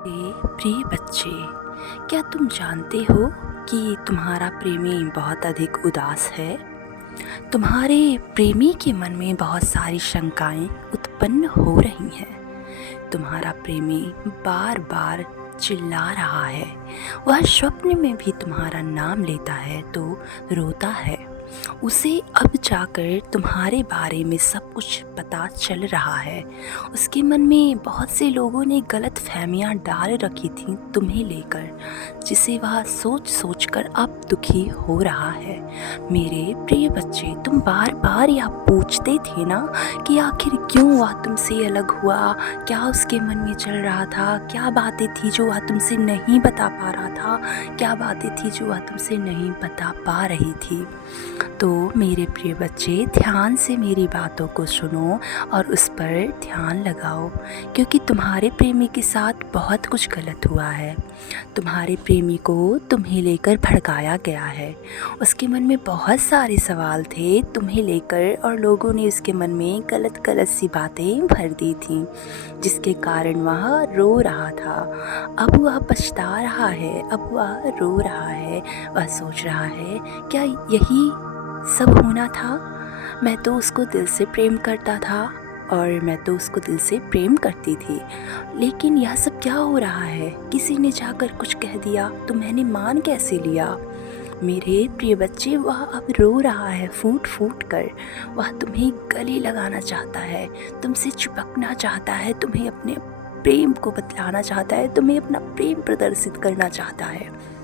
प्रिय बच्चे, क्या तुम जानते हो कि तुम्हारा प्रेमी बहुत अधिक उदास है? तुम्हारे प्रेमी के मन में बहुत सारी शंकाएं उत्पन्न हो रही हैं। तुम्हारा प्रेमी बार बार चिल्ला रहा है। वह स्वप्न में भी तुम्हारा नाम लेता है तो रोता है। उसे अब जाकर तुम्हारे बारे में सब कुछ पता चल रहा है। उसके मन में बहुत से लोगों ने गलत फहमियाँ डाल रखी थीं तुम्हें लेकर, जिसे वह सोच सोच कर अब दुखी हो रहा है। मेरे प्रिय बच्चे, तुम बार बार यह पूछते थे ना कि आखिर क्यों वह तुमसे अलग हुआ, क्या उसके मन में चल रहा था, क्या बातें थी जो वह तुमसे नहीं बता पा रहा था, क्या बातें थी जो वह तुमसे नहीं बता पा रही थी। तो मेरे प्रिय बच्चे, ध्यान से मेरी बातों को सुनो और उस पर ध्यान लगाओ, क्योंकि तुम्हारे प्रेमी के साथ बहुत कुछ गलत हुआ है। तुम्हारे प्रेमी को तुम्हें लेकर भड़काया गया है। उसके मन में बहुत सारे सवाल थे तुम्हें लेकर, और लोगों ने उसके मन में गलत गलत सी बातें भर दी थीं, जिसके कारण वह रो रहा था। अब वह पछता रहा है, अब वह रो रहा है। वह सोच रहा है, क्या यही सब होना था? मैं तो उसको दिल से प्रेम करता था और मैं तो उसको दिल से प्रेम करती थी, लेकिन यह सब क्या हो रहा है? किसी ने जाकर कुछ कह दिया तो मैंने मान कैसे लिया? मेरे प्रिय बच्चे, वह अब रो रहा है फूट फूट कर। वह तुम्हें गले लगाना चाहता है, तुमसे चिपकना चाहता है, तुम्हें अपने प्रेम को बतलाना चाहता है, तुम्हें अपना प्रेम प्रदर्शित करना चाहता है।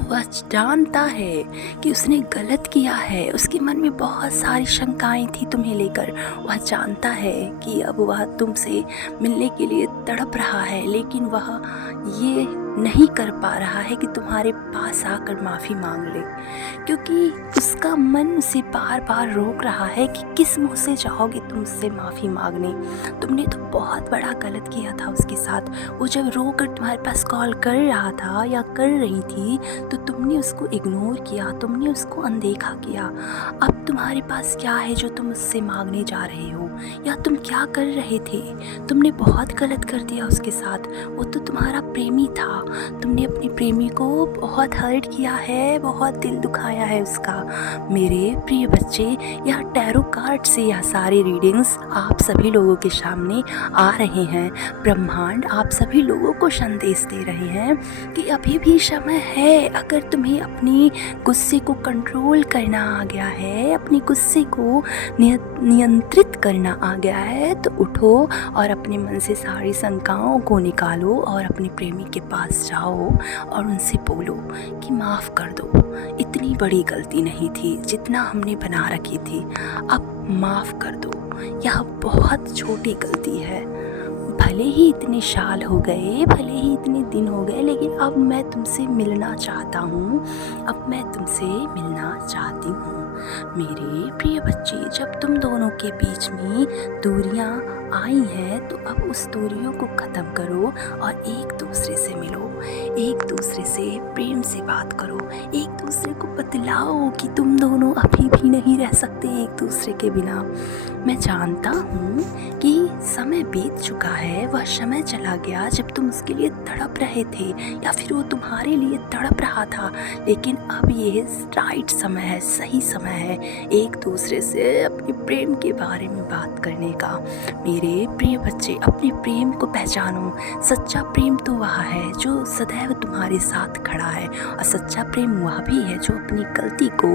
वह जानता है कि उसने गलत किया है। उसके मन में बहुत सारी शंकाएं थी तुम्हें लेकर। वह जानता है कि अब वह तुमसे मिलने के लिए तड़प रहा है, लेकिन वह ये नहीं कर पा रहा है कि तुम्हारे पास आकर माफ़ी मांग ले, क्योंकि उसका मन उसे बार बार रोक रहा है कि किस मुँह से जाओगे तुम उससे माफ़ी मांगने। तुमने तो बहुत बड़ा गलत किया था उसके साथ। वो जब रो कर तुम्हारे पास कॉल कर रहा था या कर रही थी, तो तुमने उसको इग्नोर किया, तुमने उसको अनदेखा किया। अब तुम्हारे पास क्या है जो तुम उससे मांगने जा रहे हो, या तुम क्या कर रहे थे? तुमने बहुत गलत कर दिया उसके साथ। वो तो तुम्हारा प्रेमी था। तुमने अपने प्रेमी को बहुत हर्ट किया है, बहुत दिल दुखाया है उसका। मेरे प्रिय बच्चे, यह टैरो कार्ड से यह सारी रीडिंग्स आप सभी लोगों के सामने आ रहे हैं। ब्रह्मांड आप सभी लोगों को संदेश दे रहे हैं कि अभी भी समय है। अगर तुम्हें अपनी गुस्से को कंट्रोल करना आ गया है, अपने गुस्से को नियंत्रित करना आ गया है, तो उठो और अपने मन से सारी शंकाओं को निकालो और अपने प्रेमी के पास जाओ और उनसे बोलो कि माफ़ कर दो, इतनी बड़ी गलती नहीं थी जितना हमने बना रखी थी, अब माफ़ कर दो, यह बहुत छोटी गलती है। भले ही इतने साल हो गए, भले ही इतने दिन हो गए, लेकिन अब मैं तुमसे मिलना चाहता हूँ, अब मैं तुमसे मिलना चाहती हूँ। मेरे प्रिय बच्चे, जब तुम दोनों के बीच में दूरियां आई हैं, तो अब उस दूरियों को ख़त्म करो और एक दूसरे से मिलो, एक दूसरे से प्रेम से बात करो, एक दूसरे को बतलाओ कि तुम दोनों अभी भी नहीं रह सकते एक दूसरे के बिना। मैं जानता हूँ कि समय बीत चुका है, वह समय चला गया जब तुम उसके लिए तड़प रहे थे, या फिर वो तुम्हारे लिए तड़प रहा था, लेकिन अब ये राइट समय है, सही समय है एक दूसरे से अपने प्रेम के बारे में बात करने का। मेरे प्रिय बच्चे, अपने प्रेम को पहचानो। सच्चा प्रेम तो वह है जो सदैव तुम्हारे साथ खड़ा है, और सच्चा प्रेम वह भी है जो अपनी गलती को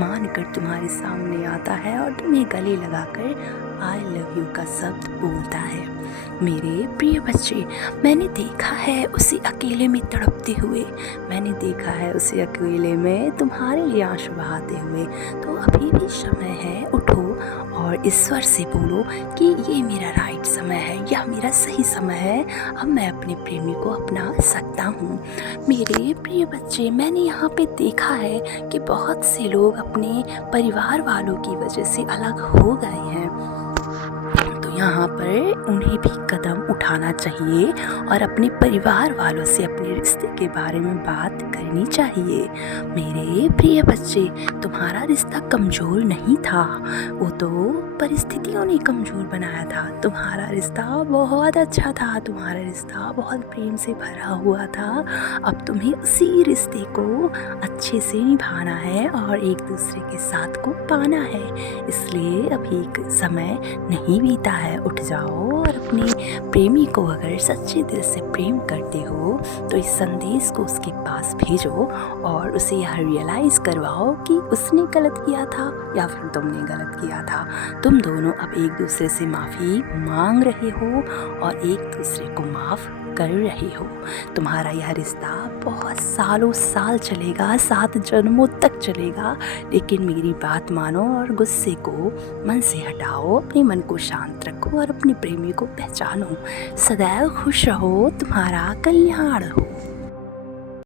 मानकर तुम्हारे सामने आता है और तुम्हें गले लगाकर आई लव यू का शब्द बोलता है। मेरे प्रिय बच्चे, मैंने देखा है उसे अकेले में तड़पते हुए, मैंने देखा है उसे अकेले में तुम्हारे लिए आंसू बहाते हुए। तो अभी भी समय है, उठो और ईश्वर से बोलो कि ये मेरा राइट समय है, यह मेरा सही समय है, अब मैं अपने प्रेमी को अपना सकता हूँ। मेरे प्रिय बच्चे, मैंने यहाँ पे देखा है कि बहुत से लोग अपने परिवार वालों की वजह से अलग हो गए हैं, तो यहाँ पर उन्हें भी कदम उठाना चाहिए और अपने परिवार वालों से अपने रिश्ते के बारे में बात करनी चाहिए। मेरे प्रिय बच्चे, तुम्हारा रिश्ता कमज़ोर नहीं था, वो तो परिस्थितियों ने कमज़ोर बनाया था। तुम्हारा रिश्ता बहुत अच्छा था, तुम्हारा रिश्ता बहुत प्रेम से भरा हुआ था। अब तुम्हें उसी रिश्ते को अच्छे से निभाना है और एक दूसरे के साथ को पाना है। इसलिए अभी समय नहीं बीता है, उठ जाओ और अपने प्रेमी को अगर सच्चे दिल से प्रेम करते हो तो इस संदेश को उसके पास भेजो और उसे यह रियलाइज़ करवाओ कि उसने गलत किया था या फिर तुमने गलत किया था। तुम दोनों अब एक दूसरे से माफ़ी मांग रहे हो और एक दूसरे को माफ़ कर रहे हो। तुम्हारा यह रिश्ता बहुत सालों साल चलेगा, 7 जन्मों तक चलेगा। लेकिन मेरी बात मानो और गुस्से को मन से हटाओ, अपने मन को शांत रखो और अपने प्रेमी को पहचानो। सदैव खुश रहो, तुम्हारा कल्याण हो।